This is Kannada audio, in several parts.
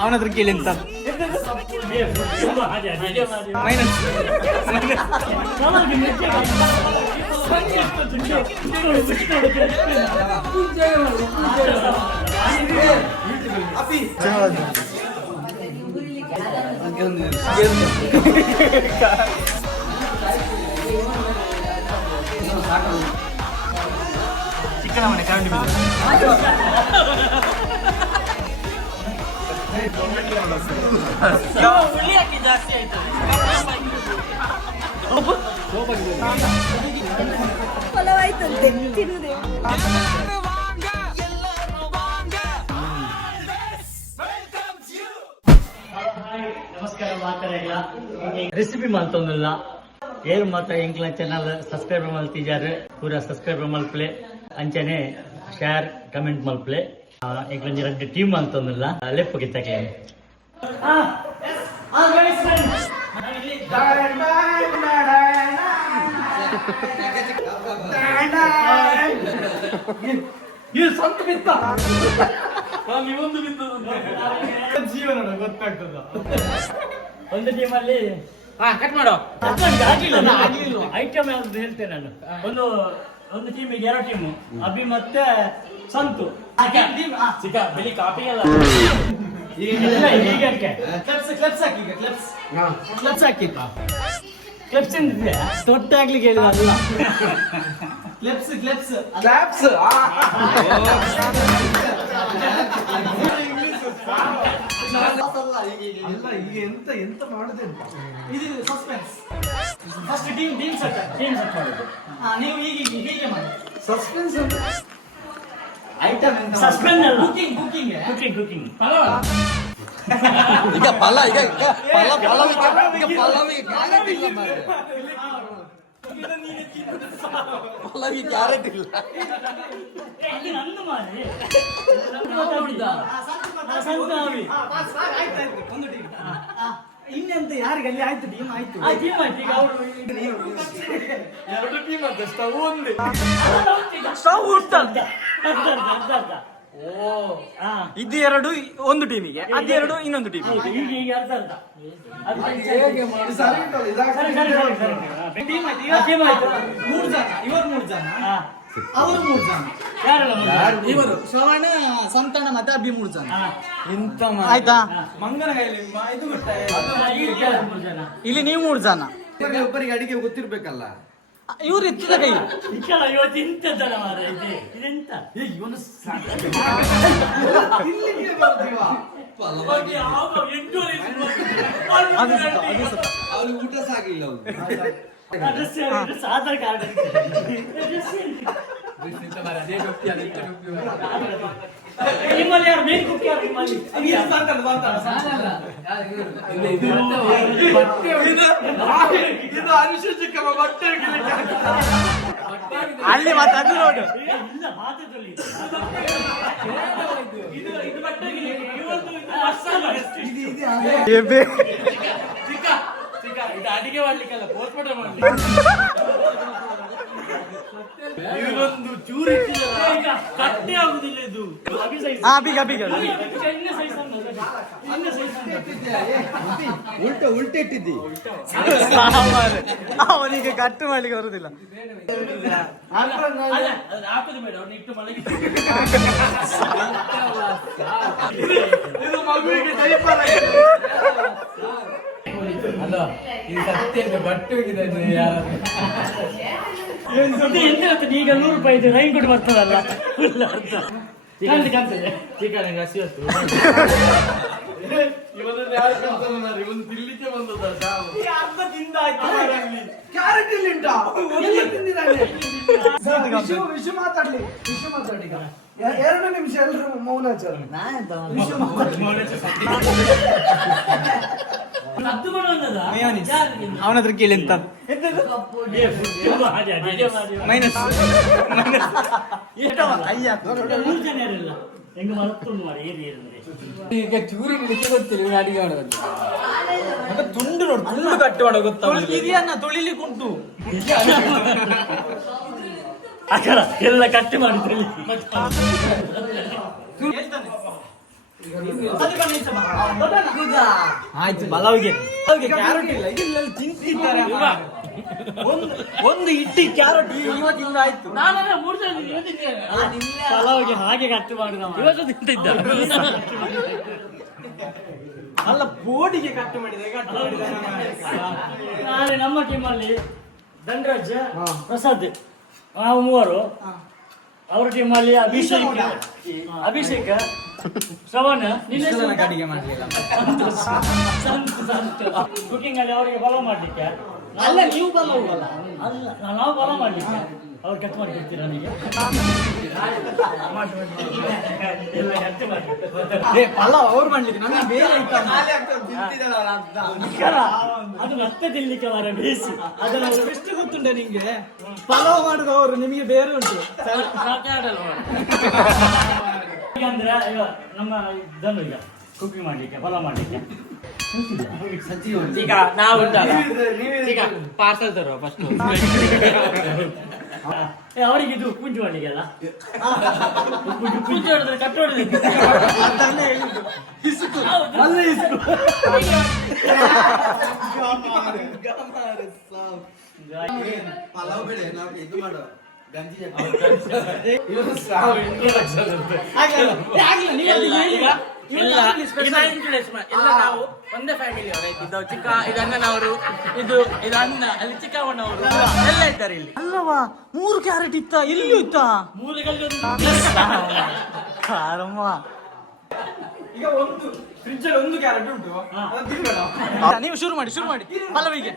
ಅವನ ಹತ್ರ ಕೇಳಿ ಅಂತ ಮೈನಸ್ ಚಿಕ್ಕನ ಮನೆ ಕರೆಂಟ್ ಹುಳಿ ಹಾಕಿ ಜಾಸ್ತಿ ಆಯ್ತು ಫಲವಾಯ್ತಂತೆ ತಿನ್ನುದೇ ನಮಸ್ಕಾರ ಮಾತಾಡಿಲ್ಲ ರೆಸಿಪಿ ಮಾಡ್ತೊಂದಿಲ್ಲ ಏರು ಮಾತ್ರ ಎಂಕ್ಲ ಚಾನಲ್ ಸಬ್ಸ್ಕ್ರೈಬ್ ಮಲ್ತಿದ್ದಾರೆ ಪೂರ ಸಬ್ಸ್ಕ್ರೈಬ್ ಮಲ್ಪಲೆ ಅಂಚನೆ ಶೇರ್ ಕಮೆಂಟ್ ಮಲ್ಪಲೆ ಎಂಕ್ಲ ಎರಡು ಟೀಮ್ ಅಂತಂದಿಲ್ಲ ಲೆಪ್ಪು ಗಿತ್ತಕ್ಕೆ ಸ್ವಂತ ಬಿತ್ತ ನೀವೊಂದು ಬಿತ್ತ ಜೀವನ ಗೊತ್ತಾಗ್ತದ ಒಂದು ಟೀಮಲ್ಲಿ ಕಟ್ ಮಾಡೋ ಐಟಮ್ ಯಾವ್ದು ಹೇಳ್ತೇನೆ ನಾನು ಒಂದು ಟೀಮಿಗೆ 2 ಟೀಮು ಅಭಿ ಮತ್ತೆ ಸಂತು ಚಿಕ್ಕ ಬೆಳಿ ಕಾಪಿ ಅಲ್ಲ ಹೀಗೆ ಕ್ಲಬ್ಸ್ ಹಾಕಿ ಈಗ ಕ್ಲಬ್ಸ್ ಹಾಕಿ ಕ್ಲಿಪ್ಸ್ ಏನಿದೆ ತೊಟ್ಟೆ ಆಗ್ಲಿಕ್ಕೆ ಹೇಳಿದ ಅಲ್ಲ ಕ್ಲಾಪ್ಸ್ ಅಲ್ಲ ಈಗ ಎಂತ ಮಾಡುದೆ ಅಂತ ಇದು ಸಸ್ಪೆನ್ಸ್ ಫಸ್ಟ್ ಟೀಮ್ ಸೆಟ್ ಮಾಡೋದು ನೀವು ಹೀಗೆ ಮಾಡಿ ಸಸ್ಪೆನ್ಸ್ ಅಂತ ಐಟಮ್ ಅಂತ ಸಸ್ಪೆನ್ಸ್ ಅಲ್ಲ ಕುಕಿಂಗ್ ಈಗ ಪಲ್ಲ ಪಲ್ಲವಿ ಕ್ಯಾರೆಟ್ ಇಲ್ಲ ಇದು ನಂದು ಮಾರಿ ಒಂದು ಟೀಮ್ ಇನ್ನೆಂತ ಯಾರಿಗೆ ಅಲ್ಲಿ ಆಯ್ತು ಟೀಮ್ ಆಯ್ತು ಟೀಮ್ ಆಯ್ತು ಈಗ ಅವರು 2 ಟೀಮ್ ಅಂತ ಸ್ಟವ್ ಒಂದೇ ಸ್ಟವ್ ಉಂಟಂತ ಇದು 2 ಒಂದು ಟೀಮಿಗೆ ಅದು 2 ಇನ್ನೊಂದು ಟೀಮಿಗೆ ಈಗ ಅರ್ಧ ಅರ್ಧ ಟೀಮ್ ಆಯ್ತು 3 ಜನ ಇವರು 3 ಜನ ಅವರು 3 ಜನ ಇವರು ಶ್ರವಣ ಸಂತಾನ ಮತ್ತೆ ಅಭಿ 3 ಜನ ಇಂತ ಆಯ್ತಾ ಮಂಗನ ಕೈಲಿ ಇದು ಇಲ್ಲಿ ನೀವು 3 ಜನ ಒಬ್ಬರಿಗೆ ಅಡಿಗೆ ಗೊತ್ತಿರ್ಬೇಕಲ್ಲ ಇವ್ರು ಎತ್ತಿದ ಕೈ ಇವತ್ತು ಇಂಥ ಜನ ಮಾರ ಇದೆಂತ ಇವನು ಅವ್ರಿಗೆ ಊಟ ಸಾಕಿಲ್ಲ ಆಧಾರ್ ಕಾರ್ಡ್ ನಿಮ್ಮಲ್ಲಿ ಯಾರು ಮೇನ್ ಕುಕ್ ಯಾರು ನಿಮ್ಮಲ್ಲಿ ಇದು ಅನುಸೂಚಿತ ಬಟ್ಟೆ ಅಲ್ಲಿ ಮತ್ತೆ ಅದು ನೋಡು ಇಲ್ಲ ಮಾತಾಡಲಿ ಇದು ಬಟ್ಟೆ ಚಿಕ್ಕ ಇದು ಅಡಿಗೆ ಮಾಡ್ಲಿಕ್ಕಲ್ಲ ಪೋಸ್ಟ್ಮಾರ್ಟಮ್ ಮಾಡ್ಲಿಕ್ಕೆ ಇವರೊಂದು ಚೂರು ಕಟ್ಟೆ ಆಗುದಿಲ್ಲ ಇದು ಉಲ್ಟೆ ಇಟ್ಟಿದ್ದಿ ಅವನಿಗೆ ಕಟ್ಟು ಮಾಡ್ಲಿಕ್ಕೆ ಬರುದಿಲ್ಲ ಹಾಕುದು ಬೇಡ ಅವ್ನು ಇಟ್ಟು ಮಲಗಿ ಇದು ಮಗುವಿಗೆ ಡೈಪರ್ ಅಲ್ಲ ಇದು ಸತ್ಯ ಬಟ್ಟೆ ಹೋಗಿದೆ ಈಗ 100 ರೂಪಾಯಿ ಇದು ರೈನ್ ಕೊಟ್ಟು ಬರ್ತದಲ್ಲ ಕಾಣ್ತದೆ ಚಿಕನ್ ಹಸಿವತ್ತು ಇವನನ್ನು ಯಾರು ಕಳ್ತಾನೆ ಇವನು ತಿನ್ಲಿಕ್ಕೆ ಬಂದದ ಅರ್ಧ ತಿಂದ ಆಯ್ತು ಕ್ಯಾರೆಟ್ ಇಲ್ಲಿ ಉಂಟಾ ವಿಷು ಮಾತಾಡ್ಲಿ ಈಗ 2 ನಿಮಿಷ ಎಲ್ಲರೂ ಮೌನಾಚರಣೆ ಅವನ ಹತ್ರ ಕೇಳಿ ಅಂತ ಮೈನಸ್ ಹೆಂಗ ಮರತ್ತೊಂದು ಮಾಡಿ ಏರಿ ಈಗ ಚೂರಿ ಗೊತ್ತಿಲ್ಲ ಅಡಿಗೆ ಮಾಡೋದು ತುಂಡು ನೋಡು ತುಂಡು ಕಟ್ಟು ಮಾಡೋ ಗೊತ್ತಾಗ ತೊಳಿಲಿಕ್ಕೆ ಉಂಟು ಎಲ್ಲ ಕಟ್ಟು ಮಾಡಿ ಹೇಳ್ತಾನೆ ಆಯ್ತು ಪಲಾವ್ಗೆ ಕ್ಯಾರೆಟ್ ಇಲ್ಲ ಇಲ್ಲಿ ತಿಂತಿದ್ದಾರೆ ಒಂದು ಇಡ್ಲಿ ಕ್ಯಾರೆಟ್ ಇವತ್ತಿಂದ ಆಯ್ತು ಪಲಾವ್ಗೆ ಹಾಗೆ ಕಟ್ಟು ಮಾಡಿದ ಇವತ್ತು ತಿಂತಿದ್ದ ಅಲ್ಲ ಬೋಡಿಗೆ ಕಟ್ಟು ಮಾಡಿದೆ ನಾಳೆ ನಮ್ಮ ಟೀಮಲ್ಲಿ ಧನರಾಜ್ ಪ್ರಸಾದ್ ನಾವು ಮೂವರು ಅವ್ರ ಟೀಮಲ್ಲಿ ಅಭಿಷೇಕ್ ಶ್ರವಣ್ ಅಡಿಗೆ ಮಾಡಲಿಲ್ಲ ಕುಕಿಂಗ್ ಅಲ್ಲಿ ಅವರಿಗೆ ಫಾಲೋ ಮಾಡ್ಲಿಕ್ಕೆ ಅಲ್ಲ ನೀವು ಪಲಾವ್ ಅಲ್ಲ ಅಲ್ಲ ನಾವು ಫಾಲೋ ಮಾಡ್ಲಿಕ್ಕೆ ಅವ್ರು ಕಟ್ ಮಾಡಿ ಕೊಡ್ತೀರಾ ನನಗೆ ಎಲ್ಲ ಕಟ್ ಮಾಡಿ ಪಲಾವ್ ಅವ್ರು ಮಾಡ್ಲಿಕ್ಕೆ ನಮಗೆ ಬೇರೆ ಅದು ಮತ್ತೆ ತಿನ್ಲಿಕ್ಕೆ ಅವರ ಬೇಯಿಸಿ ಅದನ್ನ ಎಷ್ಟು ಗೊತ್ತುಂಟ ನಿಂಗೆ ಪಲಾವ್ ಮಾಡಿದವರು ನಿಮಗೆ ಬೇರೆ ಉಂಟು ಅಂದ್ರೆ ನಮ್ಮ ಇದನ್ನು ಈಗ ಕುಕಿಂಗ್ ಮಾಡ್ಲಿಕ್ಕೆ ಫಾಲೋ ಮಾಡ್ಲಿಕ್ಕೆ ಈಗ ನಾವು ಈಗ ಪಾರ್ಸಲ್ ತರುವ ಫಸ್ಟ್ ಅವರಿಗೆ ಇದು ಪುಂಜು ಮಾಡ್ಲಿಕ್ಕೆಲ್ಲ ಪುಂಜು ಹೊಡೆದ್ರೆ ಕಟ್ಟು ಹೊಡೆದ್ರೆ ಪಲಾವ್ ಬೇಡ ನಾವು ಇದು ಮಾಡುವ ಗಂಜಿ ಎಲ್ಲ ನಾವು ಒಂದೇ ಫ್ಯಾಮಿಲಿ ಅವರು ಇದು ಚಿಕ್ಕ ಇದು ಅಣ್ಣನವರು ಇದು ಅಣ್ಣ ಅಲ್ಲಿ ಚಿಕ್ಕಮ್ಮನವರು ಎಲ್ಲ ಇದ್ದಾರೆ ಇಲ್ಲಿ ಅಲ್ಲವಾ 3 ಕ್ಯಾರೆಟ್ ಇತ್ತ ಇಲ್ಲೂ ಇತ್ತ ಈಗ ಒಂದು ಫ್ರಿಡ್ಜ್ ಅಲ್ಲಿ ಒಂದು ಕ್ಯಾರೆಟ್ ಉಂಟು ನೀವು ಶುರು ಮಾಡಿ ಪಲಾವಿಗೆ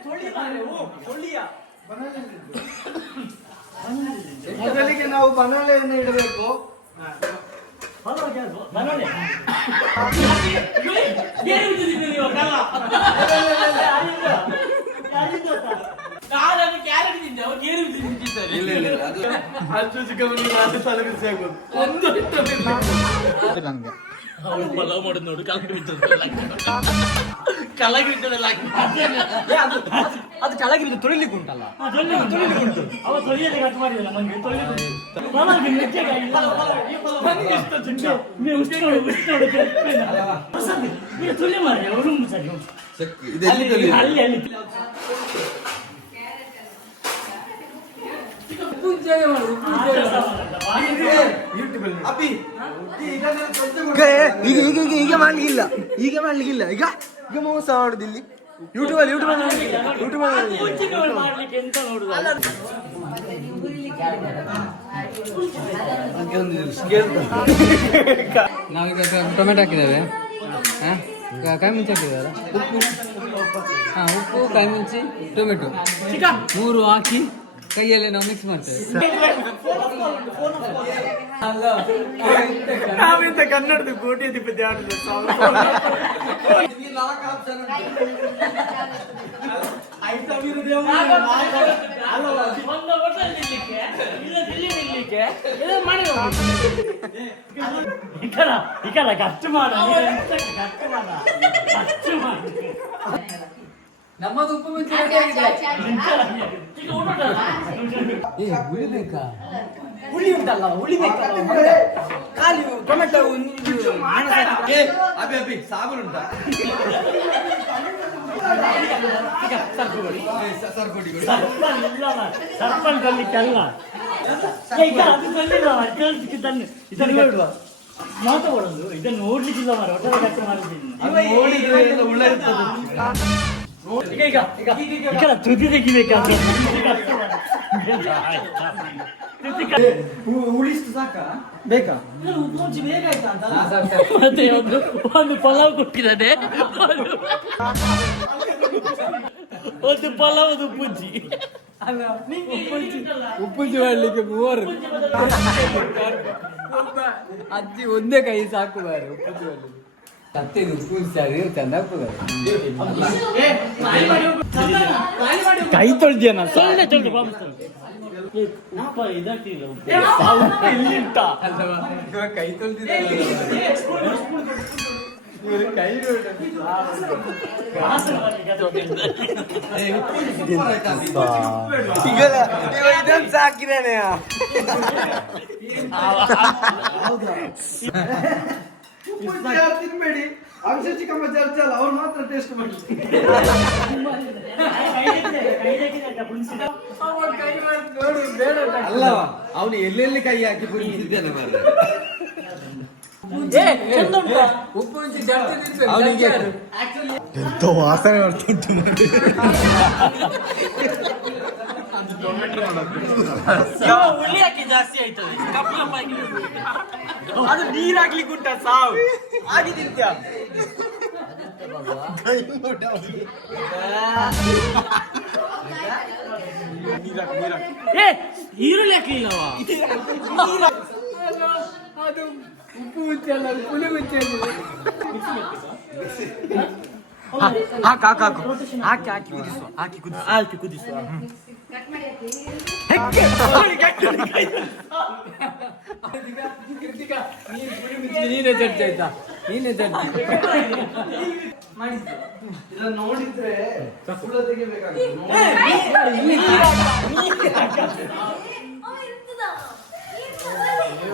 ಮೊದಲಿಗೆ ನಾವು ಬನಾಳೆಯನ್ನು ಇಡಬೇಕು ಪಲಾವ್ ಮಾಡೋದು ನೋಡು ಕಲಗಿ ಬಿದ್ದದಲ್ಲ ಅದು ಕಲಗಿ ಬಿದ್ದು ತೊಳಿಲಿಕ್ಕೆ ಉಂಟಲ್ಲ ಉಂಟು ಅವ ತೊಳಿಯಲ್ಲಿ ಕಟ್ ಮಾಡಿದಲ್ಲ ನಂಗೆ ತೊಳಿ ಮಾಡಿ ಅವರು ಸರಿ ಅಲ್ಲಿ ಅಲ್ಲಿ ಈಗ ಮಾಡ್ಲಿಕ್ಕಿಲ್ಲ ಈಗ ಮೋಸ ಮಾಡುದು ಇಲ್ಲಿ ಯೂಟ್ಯೂಬ್ ಮಾಡ್ಲಿಕ್ಕೆ ಎಂತ ನೋಡುದು ನಾವೀಗ ಟೊಮೆಟೊ ಹಾಕಿದ್ದೇವೆ ಕಾಯಿ ಮುಂಚೆ ಹಾಕಿದ್ದಾರೆ ಉಪ್ಪು ಕಾಯಿ ಮುಂಚಿ ಟೊಮೆಟೊ 3 ಹಾಕಿ ಕೈಯಲ್ಲೇ ನಾವು ಮಿಕ್ಸ್ ಮಾಡ್ತೇವೆ ನಾವಿಂತ ಕನ್ನಡದ ಕೋಟಿ ಅಧಿಪತಿ ಆಡಿದ ಈಗಲ್ಲ ಖರ್ಚು ಮಾಡ ಖರ್ಚು ಮಾಡ ನಮ್ಮದು ಉಪ್ಪು ಮುಂಚೆ ಉಳಿಬೇಕಾ ಹುಳಿ ಉಂಟಲ್ಲ ಉಳಿಬೇಕಲ್ಲ ಖಾಲಿ ಟೊಮೆಟೊ ಅಭಿ ಸಾಬೂನು ಉಂಟಾ ಸರ್ಪಂಚ್ ಅಲ್ಲ ಈಗ ಅದು ಬಂದಿಲ್ಲ ಇದನ್ನು ಹೇಳುವ ಮಾತಾಡೋದು ಇದನ್ನು ನೋಡ್ಲಿಕ್ಕಿಲ್ಲ ಮಾರ ಹೊಟ್ಟೆ ಕಷ್ಟ ಮಾಡಿದ್ದೀನಿ ಈಗ ತುದಿ ತೆಗಿಬೇಕಾದ್ರೆ ಉಳಿಷ್ಟು ಸಾಕ ಬೇಕಾ ಉಪ್ಪು ಬೇಕಾಯ್ತಾ ಅಂತ ಮತ್ತೆ ಒಂದು ಪಲಾವ್ ಕೊಟ್ಟಿದ್ದಾನೆ ಒಂದು ಪಲಾವ್ ಒಂದು ಉಪ್ಪುಂಜಿ ಅಲ್ಲ ಉಪ್ಪುಂಜಿ ಮಾಡ್ಲಿಕ್ಕೆ 3 ಅಜ್ಜಿ ಒಂದೇ ಕೈ ಸಾಕು ಬಾರಿ ಉಪ್ಪುಂಜಿ ಮಾಡ್ಲಿಕ್ಕೆ ಸತ್ತೇನು ಉಪ್ಪುಂಜಿ ಸಾರಿ ಚಂದ ಕೈ ತೊಳ್ದ್ಯಾನ ಸೊಳ್ಳೆ ತೊಳ್ದು ಉಪ್ಪ ಇದಾಗ್ತಿಲ್ಲ ಕೈ ತೊಳ್ದಿದ್ದಾರೆ ಕೈ ಇದನ್ನು ಸಾಕಿದ್ದೇನೆ ಯಾರು ತಿನ್ಬೇಡಿ, ಅಂಶ ಚಿಕ್ಕಮ್ಮ ಚರ್ಚೆ ಅಲ್ಲ, ಅವ್ರು ಮಾತ್ರ ಟೇಸ್ಟ್ ಮಾಡಿ. ಅಲ್ಲ, ಅವನು ಎಲ್ಲೆಲ್ಲಿ ಕೈ ಹಾಕಿ ಪುರಿಸಿದ್ದಾನೆ ಮಾರ್ರೆ. ಉಪ್ಪು ಮುಂಚೆ ಜಾಸ್ತಿ ಅವನಿಗೆ ಎಂತ ವಾಸನೆ ಬರ್ತುಂಟು ಹುಳಿ ಹಾಕಿ ಜಾಸ್ತಿ ಆಯ್ತದೆ ಅದು ನೀರ್ ಹಾಕ್ಲಿಕ್ಕೆ ಉಂಟ ಸಾವು ಆಗಿ ತಿಂತ್ಯ ಈರುಳ್ಳಿ ಹಾಕ್ಲಿಲ್ಲವಾ ಅದು ಉಪ್ಪು ಮುಂಚೆ ಅಲ್ಲ, ಪುಳಿ ಮುಂಚೆ ಹಾಕು ಹಾಕು ಹಾಕು ಹಾಕಿ ಹಾಕಿ ಕುದಿಸುವ ಹಾಕಿ ಕುದಿಸುವ ಕೃತಿಕಾ, ನೀನು ಪುಳಿ ಮುಂಚೆ ನೀನೇ ಚರ್ಚೆ ಆಯ್ತಾ, ನೀನೇ ಚರ್ಚೆ. ಇದನ್ನ ನೋಡಿದ್ರೆ ಹುಳ ತೆಗಿಬೇಕಾಗುತ್ತೆ.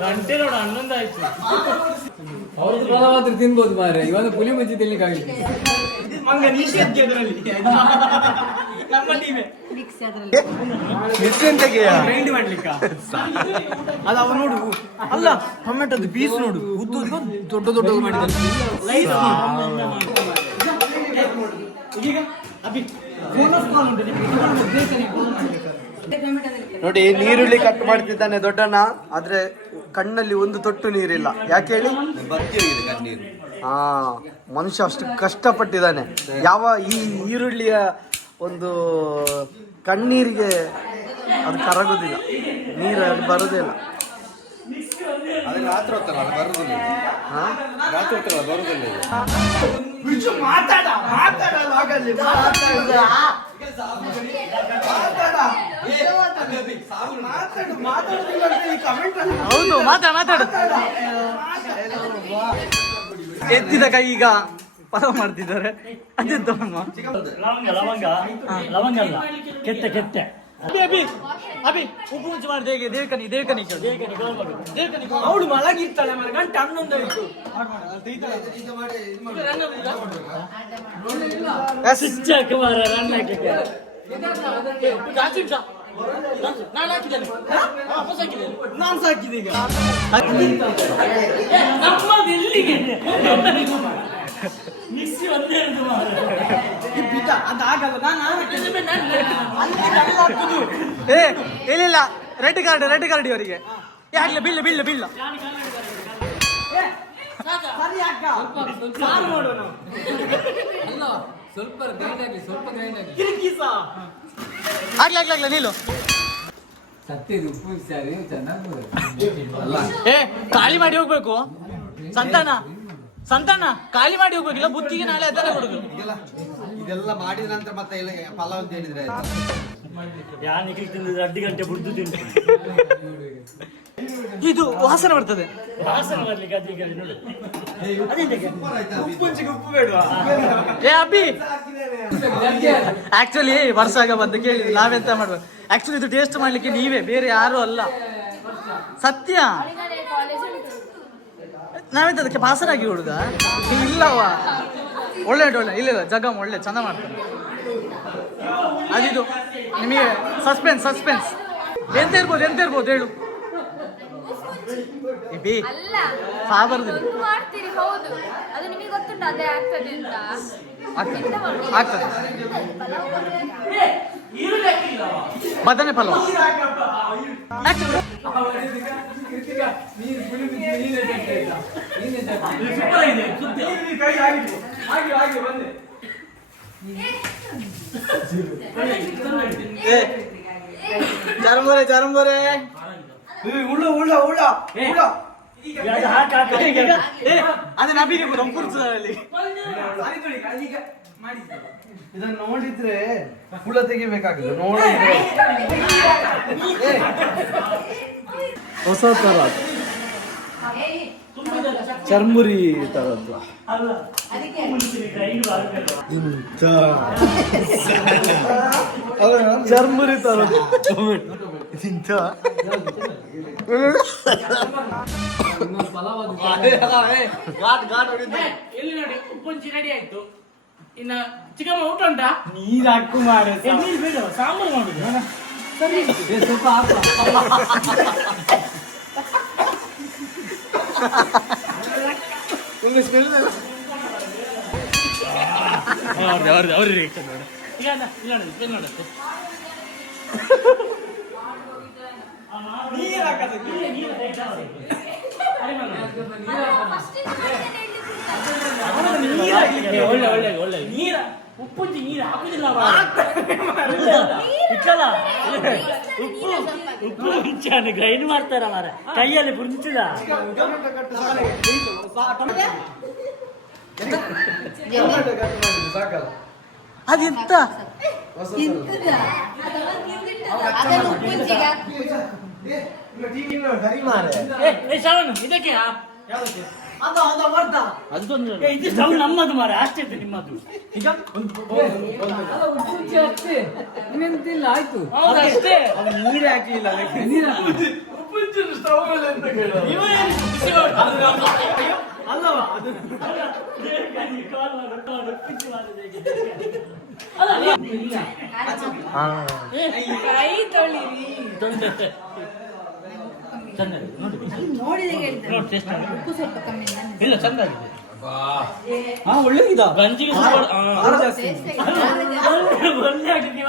ಗಂಟೆ ನೋಡ 11 ಆಯ್ತು. ಅವ್ರದ್ದು ಫಲ ಮಾತ್ರ ತಿನ್ಬೋದು ಮಾರ್ರೆ, ಇವನು ಪುಳಿ ಮುಂಚೆ ತಿನ್ಲಿಕ್ಕಾಗಲಿಲ್ಲ. ಮಂಗ ನಿಷೇಧ ಎದುರಲ್ಲಿ ನಮ್ಮ ಟೀಮೇ ಗ್ರೈಂಡ್ ಮಾಡ್ಲಿಕ್ಕ ಅದು ಅವ ನೋಡು ಅಲ್ಲ ಟೊಮೆಟೊದು ಪೀಸ್ ನೋಡು ಉದ್ದು ದೊಡ್ಡ ದೊಡ್ಡ ಮಾಡಿದ್ದಾರೆ ಈಗ ಅಭಿ ಬೋನಸ್ ಕಾಲ್ ಉಂಟು ನಿಮಗೆ ನೋಡಿ, ನೀರುಳ್ಳಿ ಕಟ್ ಮಾಡ್ತಿದ್ದಾನೆ ದೊಡ್ಡಣ್ಣ, ಆದ್ರೆ ಕಣ್ಣಲ್ಲಿ ಒಂದು ತೊಟ್ಟು ನೀರಿಲ್ಲ. ಯಾಕೆ ಹೇಳಿ? ಹಾ, ಮನುಷ್ಯ ಅಷ್ಟು ಕಷ್ಟಪಟ್ಟಿದ್ದಾನೆ. ಯಾವ ಈ ಈರುಳ್ಳಿಯ ಒಂದು ಕಣ್ಣೀರಿಗೆ ಅದು ಕರಗುದಿಲ್ಲ, ನೀರು ಅದು ಬರುದಿಲ್ಲ. ಹೌದು ಮಾತಾಡು ಎತ್ತಿದ ಕೈ ಈಗ ಪಲಾವ್ ಮಾಡ್ತಿದ್ದಾರೆ ಅದೆಂತ ಲವಂಗ ಅಲ್ಲ ಕೆತ್ತೆ ಅಭಿ ಉಪ್ಪು ಮುಂಚೆ ಮಾಡಿದೆ ಹೇಗೆ ದೇವಕನಿ ಅವಳು ಮಲಗಿರ್ತಾಳೆ ಮರ ಗಂಟೆ 11 ಆಯ್ತು ನಾನು ಹಾಕಿದ್ದೇನೆ ನಾನು ಸಾಕಿದೆ ಈಗ ಮಿಕ್ಸಿ ಒಂದೇ ಅದಾಗಲ್ಲ ಇಲ್ಲ ರೆಡ್ ಕಾರ್ಡ್ ಇವರಿಗೆ ಯಾಕೆ ಬಿಲ್ಲ ಅಲ್ಲ, ಸ್ವಲ್ಪ ಗ್ರೈಂಡ್ ಆಗ್ಲಿ, ಸ್ವಲ್ಪ ಗ್ರೈಂಡ್ ಆಗ್ಲಿ. ಆಗ್ಲಿ ನೀಲು ಸತ್ಯದ ಉಪ್ಪು ಸಾರಿ ಚೆನ್ನಾಗಿ ಖಾಲಿ ಮಾಡಿ ಹೋಗ್ಬೇಕು ಸಂತಾನ ಖಾಲಿ ಮಾಡಿ ಹೋಗ್ಬೇಕಿಲ್ಲ ಬುತ್ತಿಗೆ ನಾಳೆ ಅದನ್ನ ಕೊಡುದು ಇದೆಲ್ಲ ಮಾಡಿದ ನಂತರ ಮತ್ತೆ ಇಲ್ಲ ಪಲಾವ್ ಅಂತ ಹೇಳಿದ್ರೆ ಯಾನಿಗೆ ತಿಂದಿದ್ರೆ 2 ಗಂಟೆ ಬುಡ್ದು ತಿಂದು ಇದು ವಾಸನೆ ಬರ್ತದೆ ವಾಸನೆ ಮಾಡ್ಲಿಕ್ಕೆ ಅದೀಗ ನೋಡಿ ಉಪ್ಪು ಬೇಡವಾ ಅಬ್ಬಿ ಆಕ್ಚುಲಿ ವರ್ಷ ಆಗ ಬಂದು ಕೇಳಿ ನಾವೆಂತ ಮಾಡ್ಬೇಕು ಆಕ್ಚುಲಿ ಇದು ಟೇಸ್ಟ್ ಮಾಡ್ಲಿಕ್ಕೆ ನೀವೇ ಬೇರೆ ಯಾರು ಅಲ್ಲ ಸತ್ಯ ನಾವೆಂತ ಅದಕ್ಕೆ ಪಾಸರಾಗಿ ಹುಡುಗ ಇಲ್ಲವ ಒಳ್ಳೆ ಇಲ್ಲ ಜಗಮ್ ಒಳ್ಳೆ ಚಂದ ಮಾಡ್ತಾರೆ ಅದಿದು ನಿಮಗೆ ಸಸ್ಪೆನ್ಸ್ ಎಂತ ಇರ್ಬೋದು ಹೇಳು ಅಲ್ಲ ಸಾಬರ್ದಿಲ್ಲ ಒಂದು ಮಾಡ್ತೀರಿ ಹೌದು ಅದು ನಿಮಗೆ ಗೊತ್ತುಂಟು ಅದೇ ಆಗ್ತದೆ ಅಂತ ಆಗ್ತದೆ ಬದನೆ ಪಲಾವ್ ನೀನು ಪುಳಿ ಮುಂಚೆ ನೀನೇ ಚರ್ಚೆ ಆಯ್ತಾ, ನೀನೇ ಚರ್ಚೆ. ಚರಂಬರೆ ಉಳ್ಳ ಅದೇ ನಬಿಗೆ ಕೂರ್ಚಲ್ಲಿ ಇದನ್ನ ನೋಡಿದ್ರೆ ಹುಳ ತೆಗಿಬೇಕಾಗಿದೆ. ನೋಡಿದ್ರೆ ಹೊಸ ತರ ಚರ್ಮುರಿ ತರದ್ದು ಚರ್ಮುರಿ ತರದ್ದು ಇನ್ನೊಂದು ಫಲವಾದ ಎಲ್ಲಿ ನೋಡಿ ಉಪ್ಪುಂಚಿ ರೆಡಿ ಆಯ್ತು. ಇನ್ನ ಚಿಕ್ಕಮ್ಮ ಊಟ ಉಂಟಾ? ನೀರ್ ಹಾಕು ಮಾಡು ನೀರು ಬೇಡ, ಸಾಂಬಾರು ಮಾಡುದು. ಸರಿ ಸ್ವಲ್ಪ ಹಾಕು ಅವ್ರ ರಿಯಾಕ್ಷನ್ ನೋಡು. ಈಗ ಇಲ್ಲ ನೋಡಿ, ಇದು ನೋಡತ್ತೆ. ನೀರು ಹಾಕದು, ನೀರು ಒಳ್ಳೆ ಒಳ್ಳೆ ಒಳ್ಳೆ ನೀರ ಉಪ್ಪುಂಚಿ ನೀರು ಹಾಕುದಿಲ್ಲ. ಉಪ್ಪು ಮುಂಚೆ ಗ್ರೈಂಡ್ ಮಾಡ್ತಾರ ಮಾರ, ಕೈಯಲ್ಲಿ ಪುಂಚಿದ ಅದೆಂತ ಶ್ರವಣ್ ಇದಕ್ಕೆ ಇದು ಸ್ಟವ್ ನಮ್ಮದು ಮಾರ, ಅಷ್ಟೇ ನಿಮ್ಮದು. ಈಗ ಉಪ್ಪುಂಚಿ ಅಷ್ಟೇ, ಇನ್ನೆಂತಿಲ್ಲ ಆಯ್ತು. ಅಷ್ಟೇ ನೀರು ಹಾಕಲಿಲ್ಲ. ನೀರು ಅಲ್ಲವಾ ಅದು ಕೈ ತೊಳಿರಿ. ಉಪ್ಪು ಸ್ವಲ್ಪ ಕಮ್ಮಿ ಇದೆ. ಇಲ್ಲ ಚಂದ ಆಗಿದೆ. ಒಳ್ಳೆದಿದ ಗಂಜಿಗೆ ಒಳ್ಳೆ ಹಾಕಿದ್ರೆ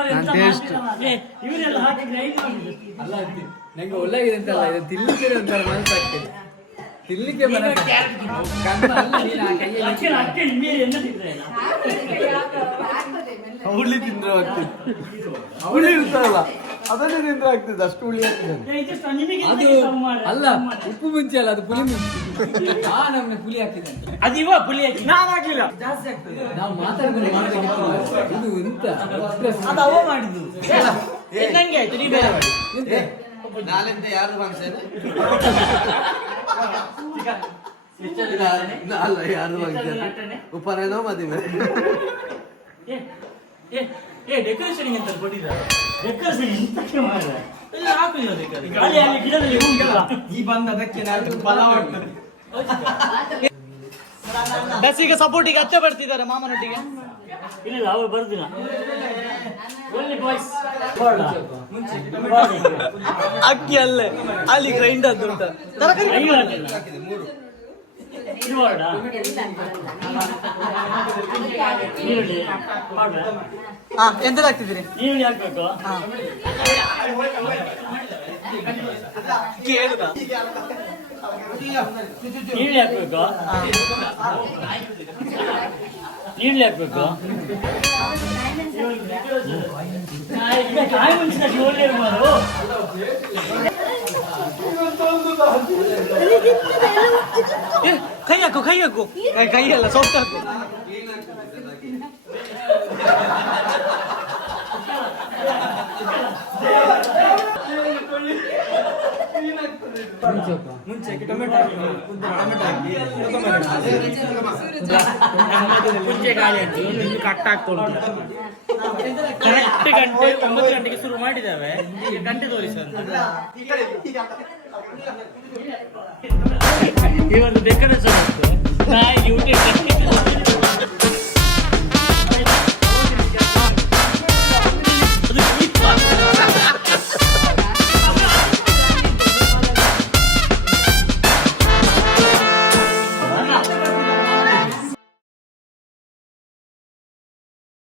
ಇವರೆಲ್ಲ ಹಾಕಿದ್ರೆ ಅಲ್ಲ ನಂಗೆ ಒಳ್ಳೆಗಿದೆ ಅಂತಲ್ಲ, ಇದು ತಿನ್ಲಿಕ್ಕೆ ಒಂಥರ ಮನಸ್ಸಾಗ್ತದೆ. ತಿನ್ಲಿಕ್ಕೆ ಅಕ್ಕೆ ನಿಮಗೆ என்ன ತಿಂದ್ರೆ ಹುಳಿ ತಿಂದ್ರೆ ಆಗ್ತದೆ, ಹುಳಿ ಇರ್ತಾರಲ್ಲ ಅದನ್ನೇ ತಿಂದ್ರೆ ಆಗ್ತದೆ, ಅಷ್ಟು ಹುಳಿ ಆಗ್ತದೆ. ಅದು ಅಲ್ಲ, ಉಪ್ಪು ಮುಂಚೆ ಅಲ್ಲ, ಅದು ಪುಳಿ ಮುಂಚೆ. ನಮ್ಗೆ ಪುಳಿ ಹಾಕಿದೆ ಅದಿವ ಪುಳಿ ಹಾಕಿ ನಾನು ಹಾಕ್ಲಿಲ್ಲ. ನಾವು ಮಾತಾಡ್ಕೊಂಡು ಮಾಡಬೇಕಿತ್ತು. ಇದು ಎಂತ ಅದು ಅವ ಮಾಡಿದ್ದು ನಂಗೆ ಆಯ್ತು, ನೀ ಬೇರೆ ಮಾಡಿ. ನಾಳೆಂತ ಯಾರು ಫಂಕ್ಷನ್ ಅಲ್ಲ, ಯಾರು ಫಂಕ್ಷನ್ ಉಪನಯನೋ ಮದುವೆ. ಡೆಕೋರೇಷನ್ ಅಂತ ಕೊಟ್ಟಿದ್ದಾರೆ. ಡೆಕೋರೇಷನ್ ಎಂತಕ್ಕೆ ಮಾಡಿದ್ರೆ ಹಾಕುದಿಲ್ಲ, ಅಲ್ಲಿ ಅಲ್ಲಿ ಗಿಡದಲ್ಲಿ ಹೂವಿಲ್ಲ. ಈ ಬಂದದಕ್ಕೆ ನಾನು ಬಲ ಮಾಡ್ತೇನೆ. ಬಸ್ಸಿಗೆ ಸಪೋರ್ಟಿಗೆ ಅಚ್ಚ ಬರ್ತಿದ್ದಾರೆ ಮಾಮನೊಟ್ಟಿಗೆ. ಇಲ್ಲ ಅವರು ಬರುದಿಲ್ಲ. ಒಳ್ಳೆ ಬಾಯ್ಸ್ ಅಕ್ಕಿ ಅಲ್ಲೇ ಅಲ್ಲಿ ಗ್ರೈಂಡ್ ಅದು ಉಂಟ. ತರಕಾರಿ ಈರುಳ್ಳಿ ಮಾಡ್ಬೇಡ. ಎಂತ ಹಾಕ್ತಿದ್ದೀರಿ? ಈರುಳ್ಳಿ ಹಾಕ್ಬೇಕು. ಕೇಳುದ ಈರುಳ್ಳಿ ಹಾಕ್ಬೇಕು. ಈರುಳ್ಳಿ ಹಾಕ್ಬೇಕು. ಕಾಯಿ ಮುಂಚಿನ ಒಳ್ಳೆ ಮಾಡು. ಕೈ ಹಾಕು, ಕೈ ಹಾಕು. ಕೈ ಅಲ್ಲ, ಸಾಫ್ಟ್ ಹಾಕು. ಮುಂಚೆ ಟೊಮೆಟೊ ಹಾಕಿ, ಮುಂಚೆ ಗಾಳಿ ಹಾಕಿ ಕಟ್ ಆಗ್ತೋಳು. ಕರೆಕ್ಟ್ ಗಂಟೆ 9 ಗಂಟೆಗೆ ಶುರು ಮಾಡಿದ್ದೇವೆ. ಈಗ ಗಂಟೆ ತೋರಿಸ ಇವತ್ತು ಡೆಕೋರೇಷನ್ ನಾಯಿಗೆ ಊಟ